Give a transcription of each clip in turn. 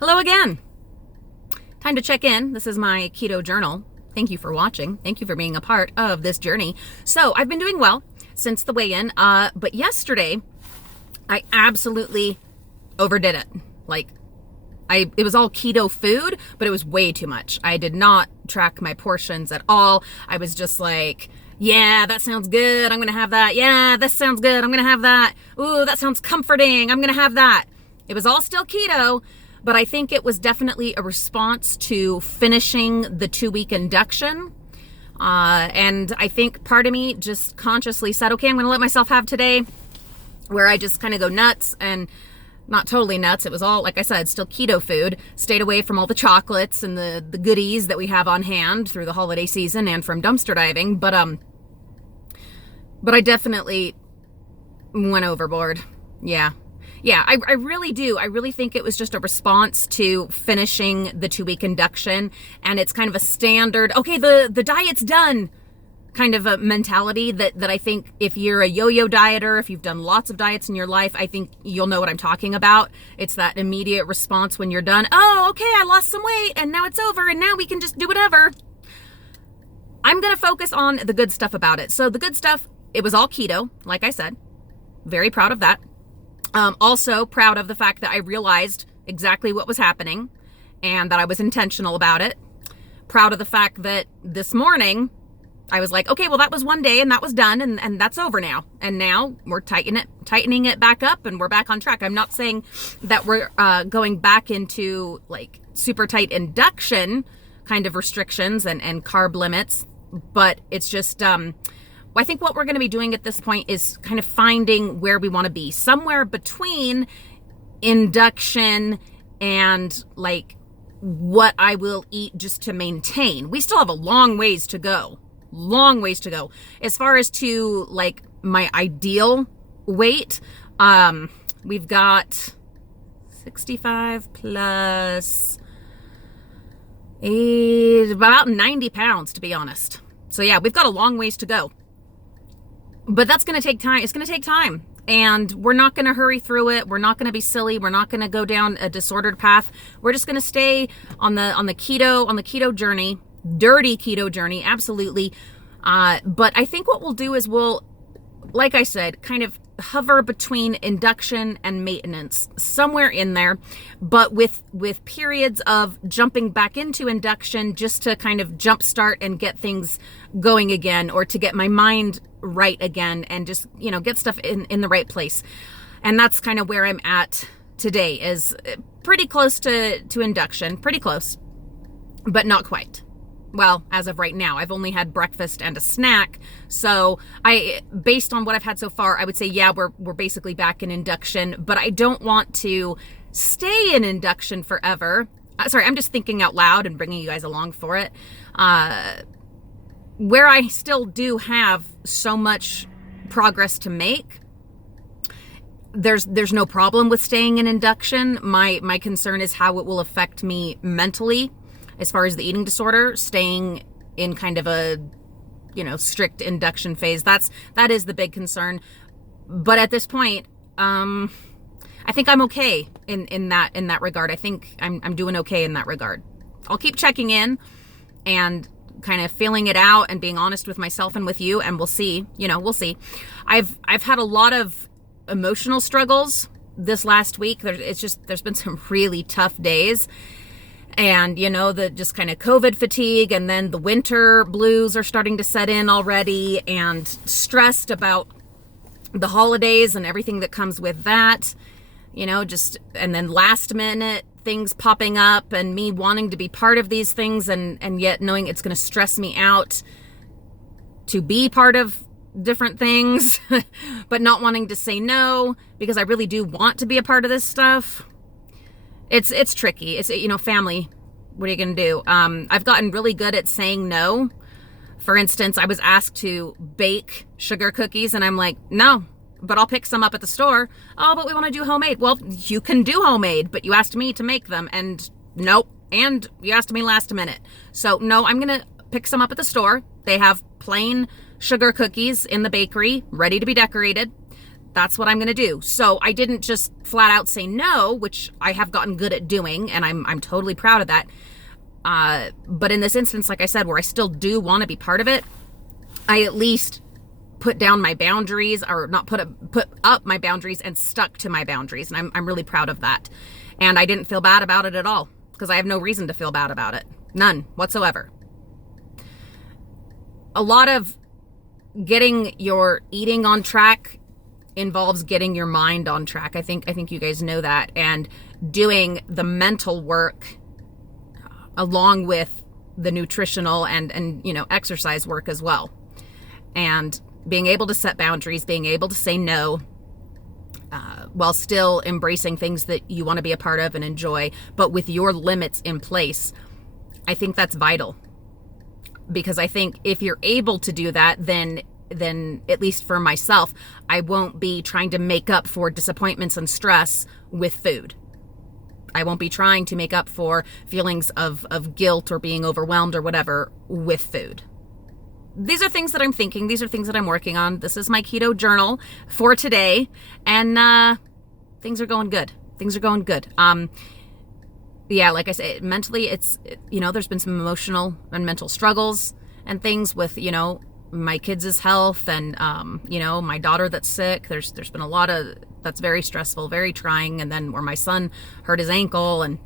Hello again. Time to check in. This is my keto journal. Thank you for watching. Thank you for being a part of this journey. So I've been doing well since the weigh-in, but yesterday I absolutely overdid it. It was all keto food, but it was way too much. I did not track my portions at all. I was just like, yeah, that sounds good. I'm going to have that. Yeah, this sounds good. I'm going to have that. Ooh, that sounds comforting. I'm going to have that. It was all still keto, but I think it was definitely a response to finishing the 2-week induction. And I think part of me just consciously said, okay, I'm going to let myself have today where I just kind of go nuts, and not totally nuts. It was all, like I said, still keto food. Stayed away from all the chocolates and the goodies that we have on hand through the holiday season and from dumpster diving. But I definitely went overboard. Yeah, I really do. I really think it was just a response to finishing the 2-week induction, and it's kind of a standard, okay, the diet's done kind of a mentality that I think if you're a yo-yo dieter, if you've done lots of diets in your life, I think you'll know what I'm talking about. It's that immediate response when you're done. Oh, okay, I lost some weight and now it's over and now we can just do whatever. I'm going to focus on the good stuff about it. So the good stuff, it was all keto, like I said. Very proud of that. Also proud of the fact that I realized exactly what was happening and that I was intentional about it. Proud of the fact that this morning I was like, okay, well, that was one day and that was done and that's over now. And now we're tightening it back up and we're back on track. I'm not saying that we're going back into like super tight induction kind of restrictions and carb limits, but it's just, I think what we're going to be doing at this point is kind of finding where we want to be, somewhere between induction and like what I will eat just to maintain. We still have a long ways to go. As far as to like my ideal weight, we've got 65 plus about 90 pounds, to be honest. So yeah, we've got a long ways to go, but that's going to take time. It's going to take time, and we're not going to hurry through it. We're not going to be silly. We're not going to go down a disordered path. We're just going to stay on the keto journey. Dirty keto journey, absolutely. But I think what we'll do is we'll, like I said, kind of hover between induction and maintenance, somewhere in there, but with periods of jumping back into induction just to kind of jumpstart and get things going again, or to get my mind right again and just, get stuff in the right place. And that's kind of where I'm at today, is pretty close to induction, pretty close, but not quite. Well, as of right now, I've only had breakfast and a snack. So based on what I've had so far, I would say, yeah, we're basically back in induction, but I don't want to stay in induction forever. Sorry, I'm just thinking out loud and bringing you guys along for it. Where I still do have so much progress to make, there's no problem with staying in induction. My concern is how it will affect me mentally. As far as the eating disorder, staying in kind of a, strict induction phase, that is the big concern. But at this point, I think I'm okay in that regard. I think I'm doing okay in that regard. I'll keep checking in and kind of feeling it out and being honest with myself and with you, and we'll see. We'll see. I've had a lot of emotional struggles this last week. There's been some really tough days. And, the just kind of COVID fatigue, and then the winter blues are starting to set in already, and stressed about the holidays and everything that comes with that, and then last minute things popping up and me wanting to be part of these things and yet knowing it's going to stress me out to be part of different things, but not wanting to say no because I really do want to be a part of this stuff. It's tricky. It's, family. What are you going to do? I've gotten really good at saying no. For instance, I was asked to bake sugar cookies and I'm like, no, but I'll pick some up at the store. Oh, but we want to do homemade. Well, you can do homemade, but you asked me to make them, and nope. And you asked me last minute. So no, I'm going to pick some up at the store. They have plain sugar cookies in the bakery, ready to be decorated. That's what I'm going to do. So I didn't just flat out say no, which I have gotten good at doing, and I'm totally proud of that. But in this instance, like I said, where I still do want to be part of it, I at least put down my boundaries, or not put up my boundaries, and stuck to my boundaries. And I'm really proud of that. And I didn't feel bad about it at all, because I have no reason to feel bad about it. None whatsoever. A lot of getting your eating on track involves getting your mind on track. I think you guys know that, and doing the mental work along with the nutritional and exercise work as well, and being able to set boundaries, being able to say no, while still embracing things that you want to be a part of and enjoy, but with your limits in place. I think that's vital, because I think if you're able to do that, then at least for myself, I won't be trying to make up for disappointments and stress with food. I won't be trying to make up for feelings of guilt or being overwhelmed or whatever with food. These are things that I'm thinking. These are things that I'm working on. This is my keto journal for today, and things are going good. Things are going good. Yeah, like I said, mentally, there's been some emotional and mental struggles and things with, my kids' health and, my daughter that's sick. There's been a lot of, that's very stressful, very trying. And then where my son hurt his ankle, and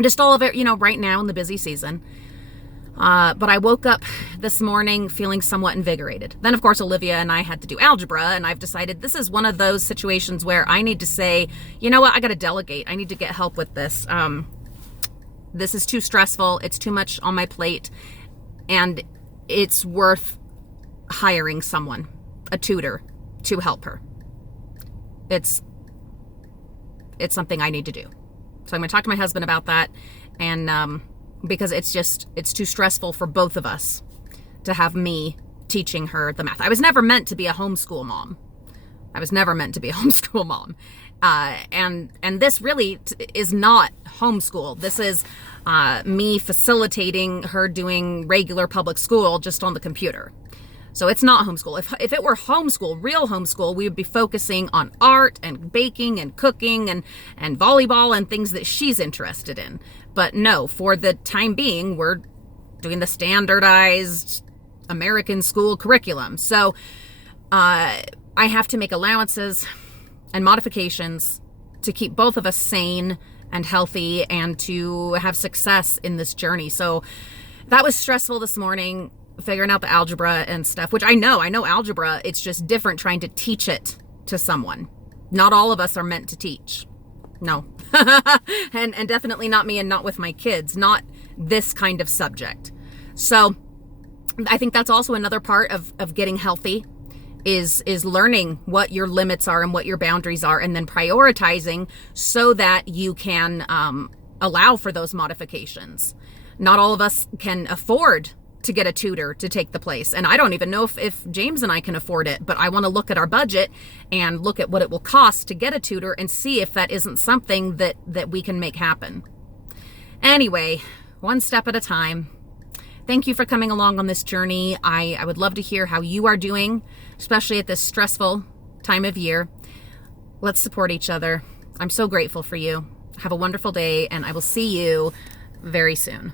just all of it, right now in the busy season. But I woke up this morning feeling somewhat invigorated. Then, of course, Olivia and I had to do algebra, and I've decided this is one of those situations where I need to say, you know what, I got to delegate. I need to get help with this. This is too stressful. It's too much on my plate, and it's worth hiring someone, a tutor, to help her. It's something I need to do. So I'm going to talk to my husband about that, and because it's too stressful for both of us to have me teaching her the math. I was never meant to be a homeschool mom. And this really is not homeschool. This is me facilitating her doing regular public school just on the computer. So it's not homeschool. If it were homeschool, real homeschool, we would be focusing on art and baking and cooking and volleyball and things that she's interested in. But no, for the time being, we're doing the standardized American school curriculum. So I have to make allowances and modifications to keep both of us sane and healthy and to have success in this journey. So that was stressful this morning, figuring out the algebra and stuff, which I know algebra. It's just different trying to teach it to someone. Not all of us are meant to teach. No. and definitely not me, and not with my kids, not this kind of subject. So I think that's also another part of getting healthy is learning what your limits are and what your boundaries are, and then prioritizing so that you can allow for those modifications. Not all of us can afford to get a tutor to take the place. And I don't even know if James and I can afford it, but I want to look at our budget and look at what it will cost to get a tutor and see if that isn't something that we can make happen. Anyway, one step at a time. Thank you for coming along on this journey. I would love to hear how you are doing, especially at this stressful time of year. Let's support each other. I'm so grateful for you. Have a wonderful day, and I will see you very soon.